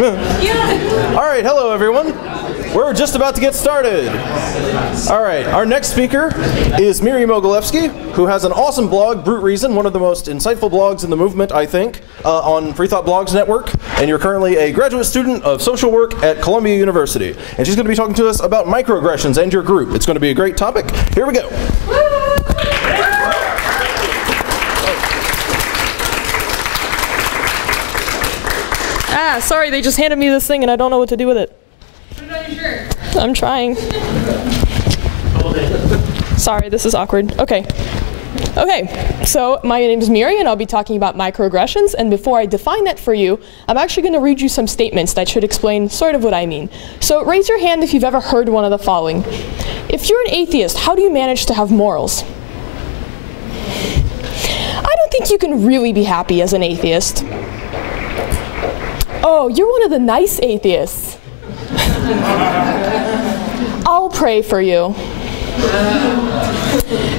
All right, hello everyone. We're just about to get started. All right, our next speaker is Miri Mogilevsky, who has an awesome blog, Brute Reason, one of the most insightful blogs in the movement, I think, on Free Thought Blogs Network. And you're currently a graduate student of social work at Columbia University. And she's going to be talking to us about microaggressions and your group. It's going to be a great topic. Here we go. Sorry, they just handed me this thing and I don't know what to do with it. Put it on your shirt. I'm trying. Sorry, this is awkward. Okay, so my name is Miri and I'll be talking about microaggressions, and before I define that for you, I'm actually going to read you some statements that should explain sort of what I mean. So raise your hand if you've ever heard one of the following. If you're an atheist, how do you manage to have morals? I don't think you can really be happy as an atheist. Oh, you're one of the nice atheists. I'll pray for you.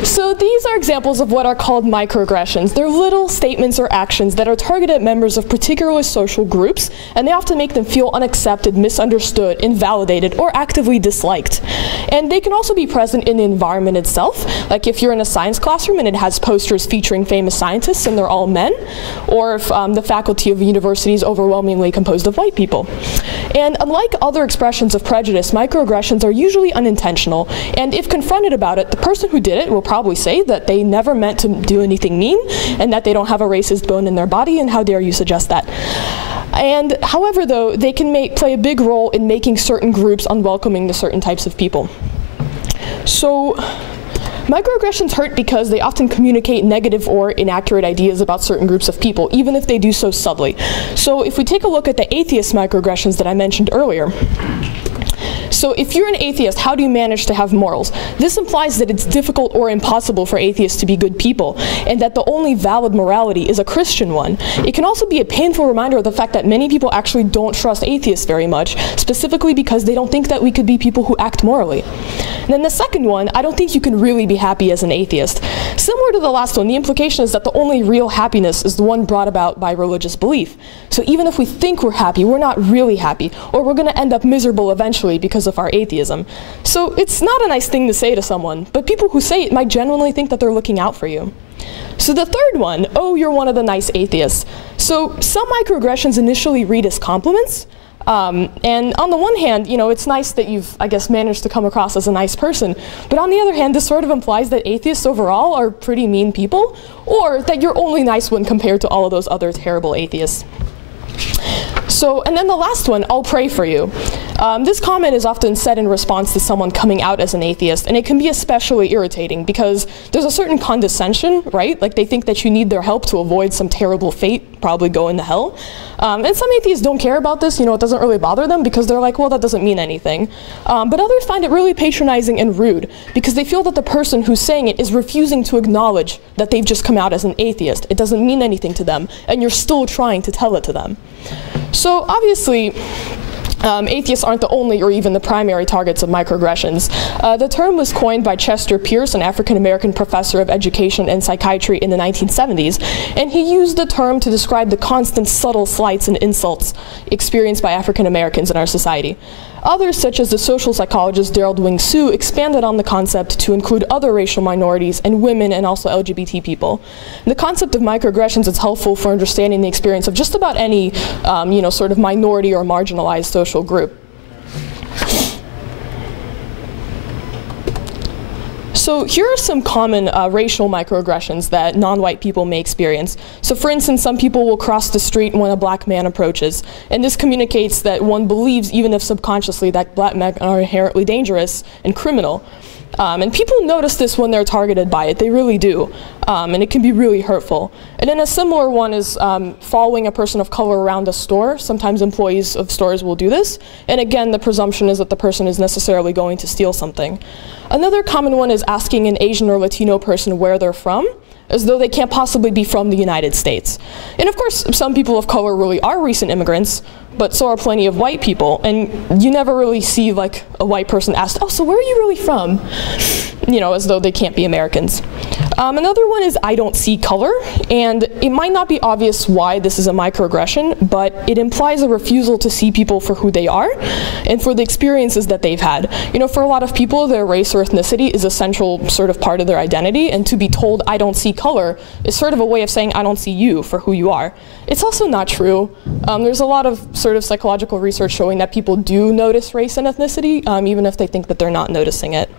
So these are examples of what are called microaggressions. They're little statements or actions that are targeted at members of particular social groups, and they often make them feel unaccepted, misunderstood, invalidated, or actively disliked. And they can also be present in the environment itself, like if you're in a science classroom and it has posters featuring famous scientists and they're all men, or if the faculty of a university is overwhelmingly composed of white people. And unlike other expressions of prejudice, microaggressions are usually unintentional, and if confronted about it, the person who did it will probably say that they never meant to do anything mean and that they don't have a racist bone in their body, and how dare you suggest that. And however, though, they can play a big role in making certain groups unwelcoming to certain types of people. So microaggressions hurt because they often communicate negative or inaccurate ideas about certain groups of people, even if they do so subtly. So if we take a look at the atheist microaggressions that I mentioned earlier, so if you're an atheist, how do you manage to have morals? This implies that it's difficult or impossible for atheists to be good people, and that the only valid morality is a Christian one. It can also be a painful reminder of the fact that many people actually don't trust atheists very much, specifically because they don't think that we could be people who act morally. And then the second one, I don't think you can really be happy as an atheist. Similar to the last one, the implication is that the only real happiness is the one brought about by religious belief. So even if we think we're happy, we're not really happy, or we're going to end up miserable eventually because of our atheism. So it's not a nice thing to say to someone, but people who say it might genuinely think that they're looking out for you. So the third one, oh, you're one of the nice atheists. So some microaggressions initially read as compliments, and on the one hand, you know, it's nice that you've, I guess, managed to come across as a nice person, but on the other hand, this sort of implies that atheists overall are pretty mean people, or that you're only nice when compared to all of those other terrible atheists. So, and then the last one, I'll pray for you. This comment is often said in response to someone coming out as an atheist, and it can be especially irritating because there's a certain condescension, right? Like they think that you need their help to avoid some terrible fate, probably going to hell. And some atheists don't care about this, you know, it doesn't really bother them because they're like, well, that doesn't mean anything. But others find it really patronizing and rude because they feel that the person who's saying it is refusing to acknowledge that they've just come out as an atheist. It doesn't mean anything to them, and you're still trying to tell it to them. So obviously, atheists aren't the only or even the primary targets of microaggressions. The term was coined by Chester Pierce, an African-American professor of education and psychiatry in the 1970s, and he used the term to describe the constant subtle slights and insults experienced by African-Americans in our society. Others, such as the social psychologist Daryl Wing Su, expanded on the concept to include other racial minorities and women and also LGBT people. The concept of microaggressions is helpful for understanding the experience of just about any, you know, sort of minority or marginalized social group. So here are some common racial microaggressions that non-white people may experience. So for instance, some people will cross the street when a black man approaches, and this communicates that one believes, even if subconsciously, that black men are inherently dangerous and criminal. And people notice this when they're targeted by it, they really do, and it can be really hurtful. And then a similar one is following a person of color around a store. Sometimes employees of stores will do this, and again, the presumption is that the person is necessarily going to steal something. Another common one is asking an Asian or Latino person where they're from, as though they can't possibly be from the United States. And of course, some people of color really are recent immigrants, but so are plenty of white people. And you never really see like a white person asked, oh, so where are you really from? You know, as though they can't be Americans. Another one is I don't see color, and it might not be obvious why this is a microaggression, but it implies a refusal to see people for who they are and for the experiences that they've had. You know, for a lot of people, their race or ethnicity is a central sort of part of their identity, and to be told I don't see color is sort of a way of saying I don't see you for who you are. It's also not true. There's a lot of sort of psychological research showing that people do notice race and ethnicity, even if they think that they're not noticing it.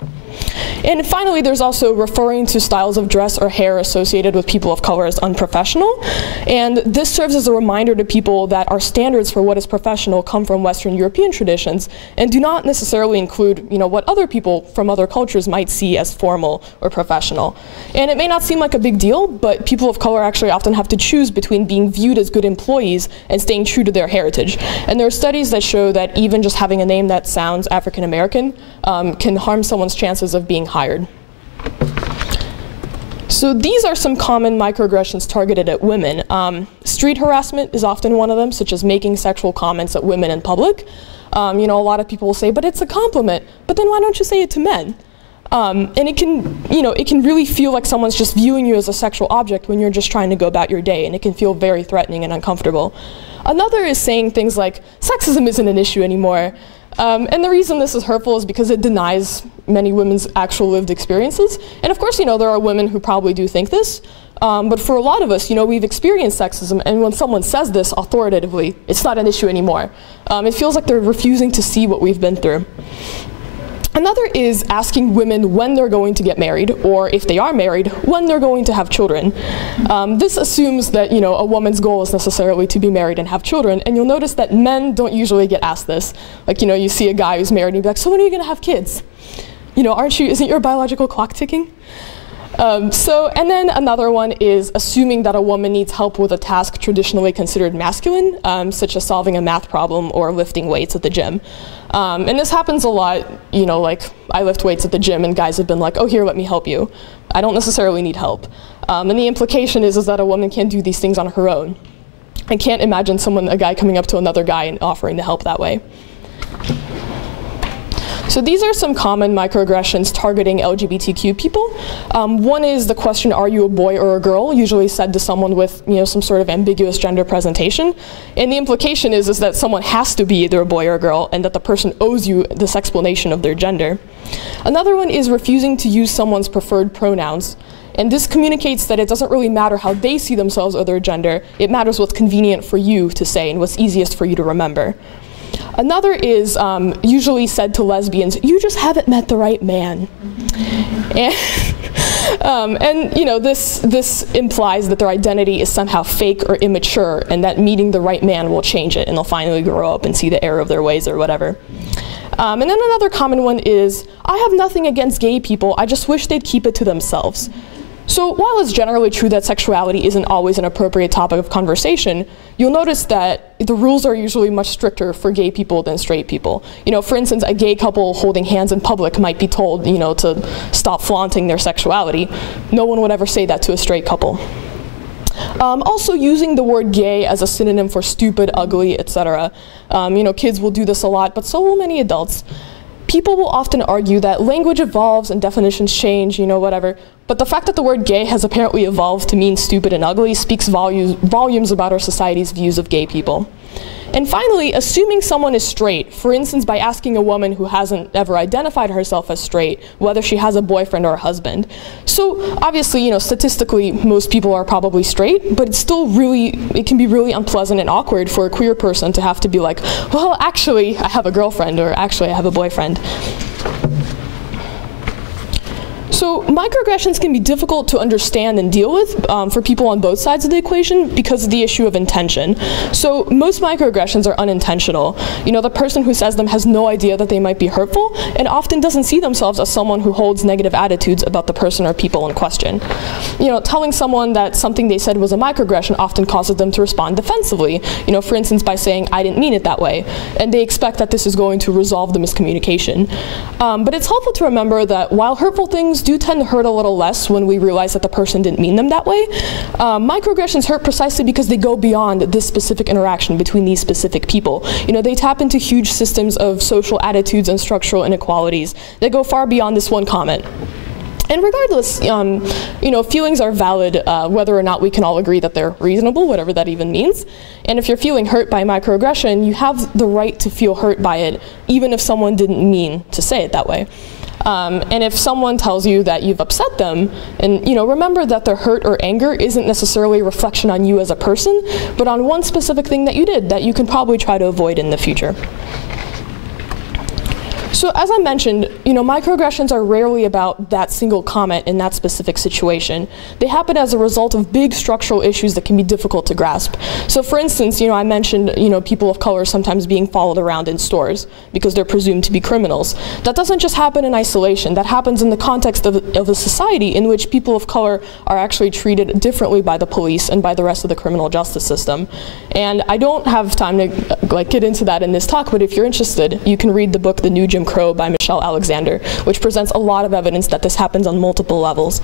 And finally, there's also referring to styles of dress or hair associated with people of color as unprofessional. And this serves as a reminder to people that our standards for what is professional come from Western European traditions and do not necessarily include, you know, what other people from other cultures might see as formal or professional. And it may not seem like a big deal, but people of color actually often have to choose between being viewed as good employees and staying true to their heritage. And there are studies that show that even just having a name that sounds African American can harm someone's chances of being hired. So these are some common microaggressions targeted at women. Street harassment is often one of them, such as making sexual comments at women in public. You know, a lot of people will say, but it's a compliment, but then why don't you say it to men? And it can, you know, it can really feel like someone's just viewing you as a sexual object when you're just trying to go about your day, and it can feel very threatening and uncomfortable. Another is saying things like, sexism isn't an issue anymore. And the reason this is hurtful is because it denies many women's actual lived experiences. And of course, you know, there are women who probably do think this. But for a lot of us, you know, we've experienced sexism, and when someone says this authoritatively, it's not an issue anymore. It feels like they're refusing to see what we've been through. Another is asking women when they're going to get married, or if they are married, when they're going to have children. This assumes that, you know, a woman's goal is necessarily to be married and have children, and you'll notice that men don't usually get asked this. Like, you know, you see a guy who's married and you'd be like, so when are you going to have kids? You know, isn't your biological clock ticking? And then another one is assuming that a woman needs help with a task traditionally considered masculine, such as solving a math problem or lifting weights at the gym. And this happens a lot, you know, like I lift weights at the gym and guys have been like, oh, here, let me help you. I don't necessarily need help. And the implication is that a woman can't do these things on her own. I can't imagine a guy coming up to another guy and offering to help that way. So these are some common microaggressions targeting LGBTQ people. One is the question, are you a boy or a girl, usually said to someone with, you know, some sort of ambiguous gender presentation. And the implication is that someone has to be either a boy or a girl, and that the person owes you this explanation of their gender. Another one is refusing to use someone's preferred pronouns. And this communicates that it doesn't really matter how they see themselves or their gender, it matters what's convenient for you to say and what's easiest for you to remember. Another is usually said to lesbians, you just haven't met the right man. And you know, this implies that their identity is somehow fake or immature, and that meeting the right man will change it, and they'll finally grow up and see the error of their ways or whatever. And then another common one is, I have nothing against gay people, I just wish they'd keep it to themselves. So while it's generally true that sexuality isn't always an appropriate topic of conversation, you'll notice that the rules are usually much stricter for gay people than straight people. You know, for instance, a gay couple holding hands in public might be told, you know, to stop flaunting their sexuality. No one would ever say that to a straight couple. Also using the word gay as a synonym for stupid, ugly, etc. You know, kids will do this a lot, but so will many adults. People will often argue that language evolves and definitions change, you know, whatever, but the fact that the word gay has apparently evolved to mean stupid and ugly speaks volumes about our society's views of gay people. And finally, assuming someone is straight, for instance, by asking a woman who hasn't ever identified herself as straight whether she has a boyfriend or a husband. So obviously, you know, statistically, most people are probably straight, but it's still it can be really unpleasant and awkward for a queer person to have to be like, well, actually, I have a girlfriend, or actually, I have a boyfriend. So microaggressions can be difficult to understand and deal with for people on both sides of the equation because of the issue of intention. So most microaggressions are unintentional. You know, the person who says them has no idea that they might be hurtful and often doesn't see themselves as someone who holds negative attitudes about the person or people in question. You know, telling someone that something they said was a microaggression often causes them to respond defensively. You know, for instance, by saying, I didn't mean it that way. And they expect that this is going to resolve the miscommunication. But it's helpful to remember that while hurtful things Microaggressions do tend to hurt a little less when we realize that the person didn't mean them that way. Microaggressions hurt precisely because they go beyond this specific interaction between these specific people. You know, they tap into huge systems of social attitudes and structural inequalities that go far beyond this one comment. And regardless, you know, feelings are valid whether or not we can all agree that they're reasonable, whatever that even means. And if you're feeling hurt by microaggression, you have the right to feel hurt by it, even if someone didn't mean to say it that way. And if someone tells you that you've upset them, and you know, remember that their hurt or anger isn't necessarily a reflection on you as a person, but on one specific thing that you did that you can probably try to avoid in the future. So as I mentioned, you know, microaggressions are rarely about that single comment in that specific situation. They happen as a result of big structural issues that can be difficult to grasp. So for instance, you know, I mentioned, you know, people of color sometimes being followed around in stores because they're presumed to be criminals. That doesn't just happen in isolation. That happens in the context of a society in which people of color are actually treated differently by the police and by the rest of the criminal justice system. And I don't have time to like get into that in this talk, but if you're interested, you can read the book The New Jim Crow by Michelle Alexander, which presents a lot of evidence that this happens on multiple levels.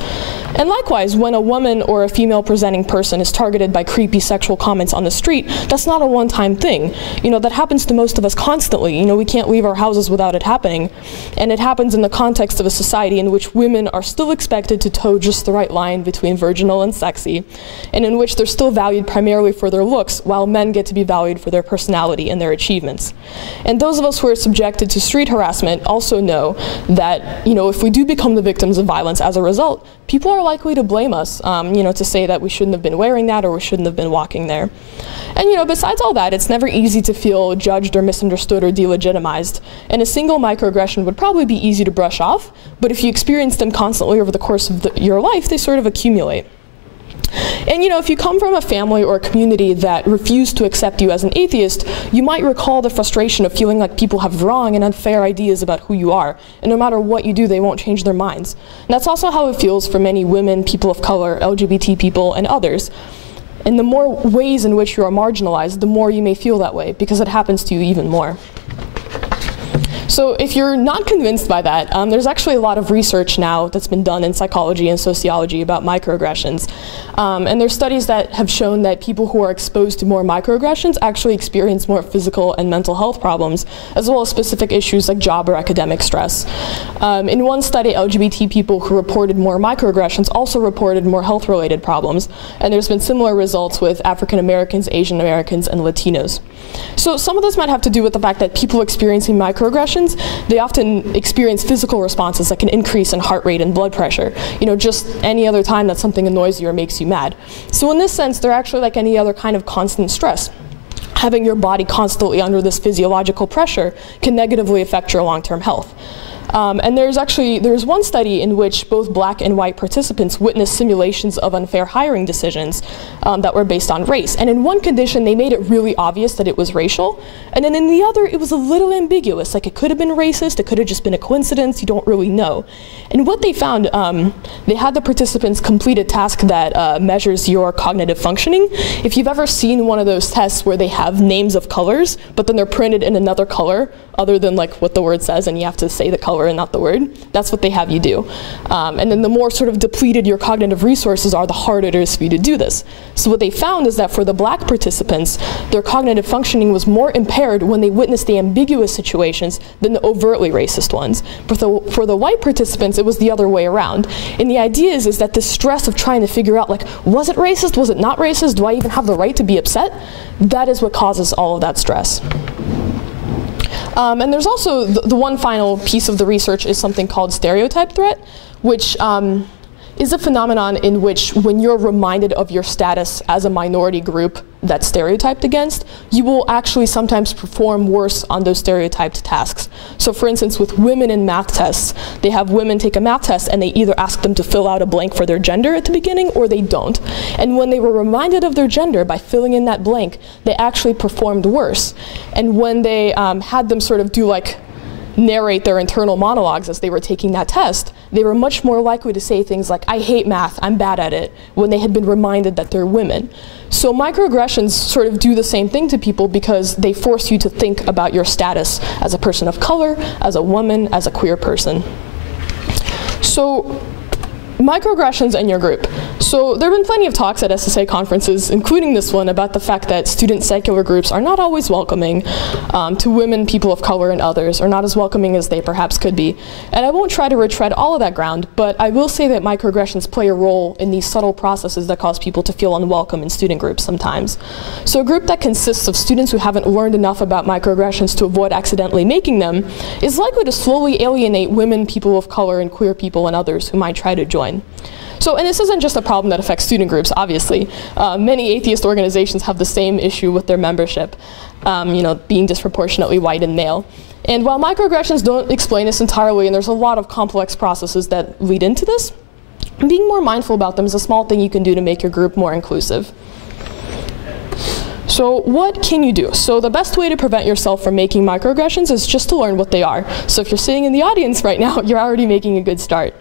And likewise, when a woman or a female presenting person is targeted by creepy sexual comments on the street, that's not a one-time thing. You know, that happens to most of us constantly. You know, we can't leave our houses without it happening. And it happens in the context of a society in which women are still expected to toe just the right line between virginal and sexy, and in which they're still valued primarily for their looks, while men get to be valued for their personality and their achievements. And those of us who are subjected to street harassment also know that, you know, if we do become the victims of violence as a result, people are likely to blame us, you know, to say that we shouldn't have been wearing that or we shouldn't have been walking there. And, you know, besides all that, it's never easy to feel judged or misunderstood or delegitimized. And a single microaggression would probably be easy to brush off, but if you experience them constantly over the course of your life, they sort of accumulate. And you know, if you come from a family or a community that refused to accept you as an atheist, you might recall the frustration of feeling like people have wrong and unfair ideas about who you are, and no matter what you do, they won't change their minds. And that's also how it feels for many women, people of color, LGBT people, and others. And the more ways in which you are marginalized, the more you may feel that way, because it happens to you even more. So if you're not convinced by that, there's actually a lot of research now that's been done in psychology and sociology about microaggressions. And there's studies that have shown that people who are exposed to more microaggressions actually experience more physical and mental health problems, as well as specific issues like job or academic stress. In one study, LGBT people who reported more microaggressions also reported more health-related problems. And there's been similar results with African Americans, Asian Americans, and Latinos. So some of this might have to do with the fact that people experiencing microaggressions, they often experience physical responses like an increase in heart rate and blood pressure, you know, just any other time that something annoys you or makes you mad. So in this sense, they're actually like any other kind of constant stress. Having your body constantly under this physiological pressure can negatively affect your long-term health. And there's one study in which both black and white participants witnessed simulations of unfair hiring decisions that were based on race. And in one condition, they made it really obvious that it was racial. And then in the other, it was a little ambiguous. Like it could have been racist, it could have just been a coincidence, you don't really know. And what they found, they had the participants complete a task that measures your cognitive functioning. If you've ever seen one of those tests where they have names of colors, but then they're printed in another color, other than like what the word says, and you have to say the color and not the word, that's what they have you do. And then the more sort of depleted your cognitive resources are, the harder it is for you to do this. So what they found is that for the black participants, their cognitive functioning was more impaired when they witnessed the ambiguous situations than the overtly racist ones. But for the white participants, it was the other way around. And the idea is that the stress of trying to figure out, like, was it racist, was it not racist, do I even have the right to be upset? That is what causes all of that stress. And there's also the one final piece of the research is something called stereotype threat, which is a phenomenon in which when you're reminded of your status as a minority group that's stereotyped against, you will actually sometimes perform worse on those stereotyped tasks. So for instance, with women in math tests, they have women take a math test and they either ask them to fill out a blank for their gender at the beginning or they don't. And when they were reminded of their gender by filling in that blank, they actually performed worse. And when they had them sort of do like narrate their internal monologues as they were taking that test, they were much more likely to say things like, I hate math, I'm bad at it, when they had been reminded that they're women. So microaggressions sort of do the same thing to people because they force you to think about your status as a person of color, as a woman, as a queer person. So, microaggressions in your group. So there have been plenty of talks at SSA conferences, including this one, about the fact that student secular groups are not always welcoming to women, people of color, and others, or not as welcoming as they perhaps could be. And I won't try to retread all of that ground, but I will say that microaggressions play a role in these subtle processes that cause people to feel unwelcome in student groups sometimes. So a group that consists of students who haven't learned enough about microaggressions to avoid accidentally making them is likely to slowly alienate women, people of color, and queer people and others who might try to join. So, and this isn't just a problem that affects student groups, obviously. Many atheist organizations have the same issue with their membership, being disproportionately white and male. And while microaggressions don't explain this entirely, and there's a lot of complex processes that lead into this, being more mindful about them is a small thing you can do to make your group more inclusive. So what can you do? So the best way to prevent yourself from making microaggressions is just to learn what they are. So if you're sitting in the audience right now, you're already making a good start.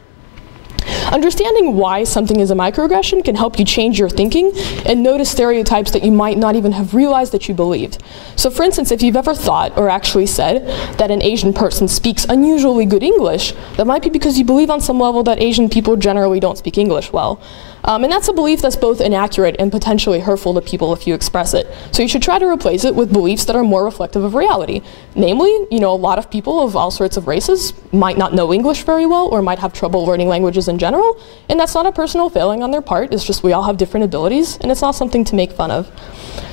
Understanding why something is a microaggression can help you change your thinking and notice stereotypes that you might not even have realized that you believed. So for instance, if you've ever thought or actually said that an Asian person speaks unusually good English, that might be because you believe on some level that Asian people generally don't speak English well. And that's a belief that's both inaccurate and potentially hurtful to people if you express it. So you should try to replace it with beliefs that are more reflective of reality. Namely, a lot of people of all sorts of races might not know English very well or might have trouble learning languages in general, and that's not a personal failing on their part. It's just we all have different abilities, and it's not something to make fun of.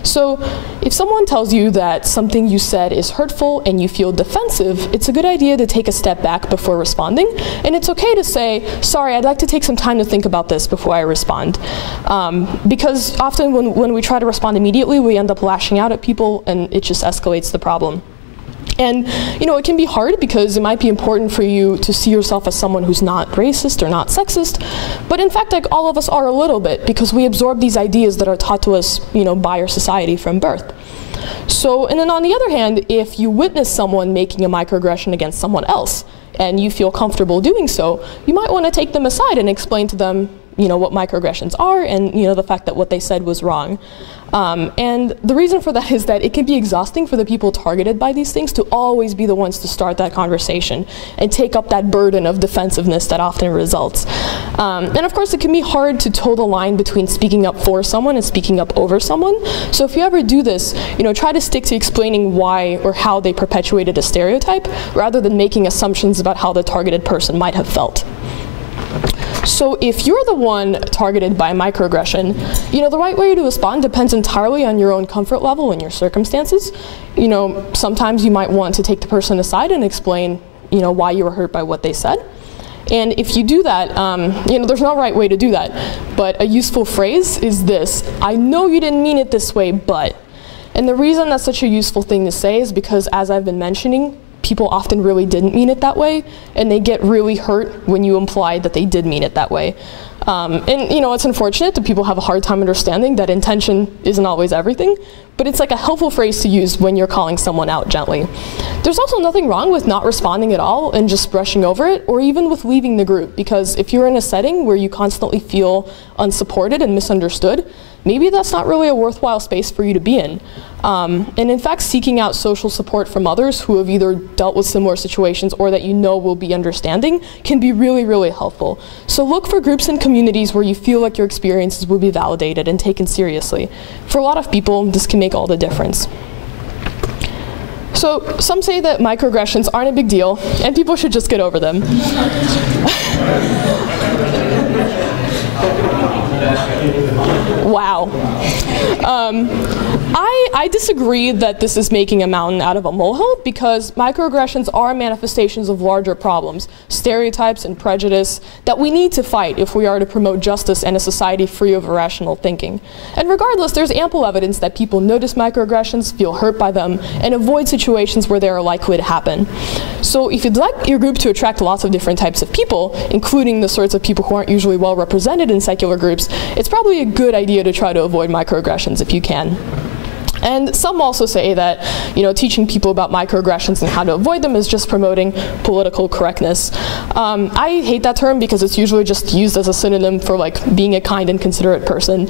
So if someone tells you that something you said is hurtful and you feel defensive, it's a good idea to take a step back before responding. And it's okay to say, sorry, I'd like to take some time to think about this before I respond. Because often when we try to respond immediately, we end up lashing out at people and it just escalates the problem. And it can be hard because it might be important for you to see yourself as someone who's not racist or not sexist, but in fact, like all of us are a little bit because we absorb these ideas that are taught to us, by our society from birth. So, and then on the other hand, if you witness someone making a microaggression against someone else and you feel comfortable doing so, you might want to take them aside and explain to them what microaggressions are and the fact that what they said was wrong. And the reason for that is that it can be exhausting for the people targeted by these things to always be the ones to start that conversation and take up that burden of defensiveness that often results. And of course, it can be hard to toe the line between speaking up for someone and speaking up over someone. So if you ever do this, try to stick to explaining why or how they perpetuated a stereotype rather than making assumptions about how the targeted person might have felt. So if you're the one targeted by microaggression, the right way to respond depends entirely on your own comfort level and your circumstances. Sometimes you might want to take the person aside and explain, why you were hurt by what they said. And if you do that, there's no right way to do that. But a useful phrase is this: I know you didn't mean it this way, but. And the reason that's such a useful thing to say is because, as I've been mentioning, people often really didn't mean it that way, and they get really hurt when you imply that they did mean it that way. And it's unfortunate that people have a hard time understanding that intention isn't always everything, but it's like a helpful phrase to use when you're calling someone out gently. There's also nothing wrong with not responding at all and just brushing over it, or even with leaving the group, because if you're in a setting where you constantly feel unsupported and misunderstood, maybe that's not really a worthwhile space for you to be in. And in fact, seeking out social support from others who have either dealt with similar situations or that will be understanding can be really, really helpful. So look for groups and communities where you feel like your experiences will be validated and taken seriously. For a lot of people, this can make all the difference. So some say that microaggressions aren't a big deal and people should just get over them. Wow. I disagree that this is making a mountain out of a molehill, because microaggressions are manifestations of larger problems, stereotypes and prejudice that we need to fight if we are to promote justice and a society free of irrational thinking. And regardless, there's ample evidence that people notice microaggressions, feel hurt by them, and avoid situations where they are likely to happen. So if you'd like your group to attract lots of different types of people, including the sorts of people who aren't usually well represented in secular groups, it's probably a good idea to try to avoid microaggressions if you can. And some also say that, teaching people about microaggressions and how to avoid them is just promoting political correctness. I hate that term because it's usually just used as a synonym for like being a kind and considerate person.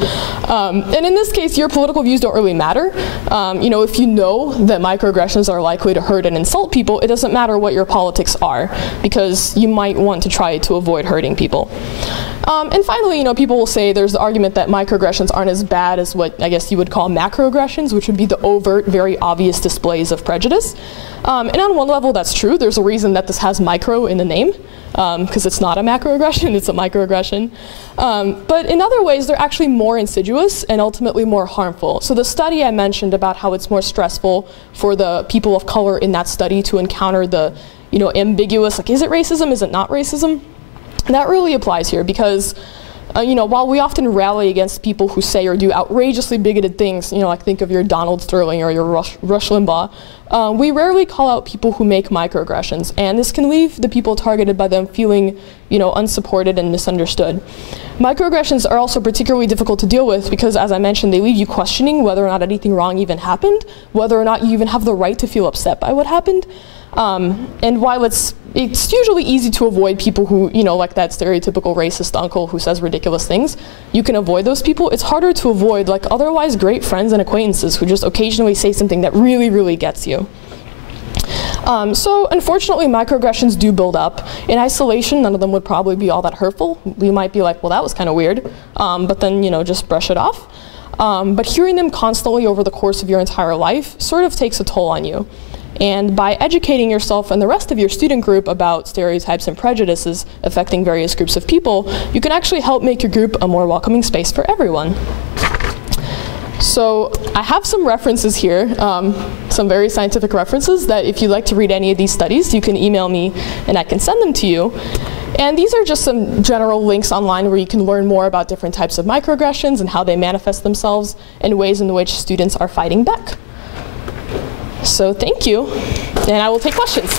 And in this case, your political views don't really matter. If you know that microaggressions are likely to hurt and insult people, it doesn't matter what your politics are, because you might want to try to avoid hurting people. And finally, people will say there's the argument that microaggressions aren't as bad as what I guess you would call macroaggressions, which would be the overt, very obvious displays of prejudice. And on one level, that's true. There's a reason that this has micro in the name, because it's not a macroaggression, it's a microaggression. But in other ways, they're actually more insidious and ultimately more harmful. So the study I mentioned about how it's more stressful for the people of color in that study to encounter the ambiguous, like, is it racism, is it not racism? That really applies here because, while we often rally against people who say or do outrageously bigoted things, like think of your Donald Sterling or your Rush Limbaugh, we rarely call out people who make microaggressions, and this can leave the people targeted by them feeling, unsupported and misunderstood. Microaggressions are also particularly difficult to deal with because, as I mentioned, they leave you questioning whether or not anything wrong even happened, whether or not you even have the right to feel upset by what happened. And while it's usually easy to avoid people who, like that stereotypical racist uncle who says ridiculous things, you can avoid those people. It's harder to avoid like otherwise great friends and acquaintances who just occasionally say something that really, really gets you. So unfortunately, microaggressions do build up. In isolation, none of them would probably be all that hurtful. We might be like, well, that was kind of weird, but then, just brush it off. But hearing them constantly over the course of your entire life sort of takes a toll on you. And by educating yourself and the rest of your student group about stereotypes and prejudices affecting various groups of people, you can actually help make your group a more welcoming space for everyone. So I have some references here, some very scientific references that if you'd like to read any of these studies, you can email me and I can send them to you. And these are just some general links online where you can learn more about different types of microaggressions and how they manifest themselves and ways in which students are fighting back. So thank you, and I will take questions.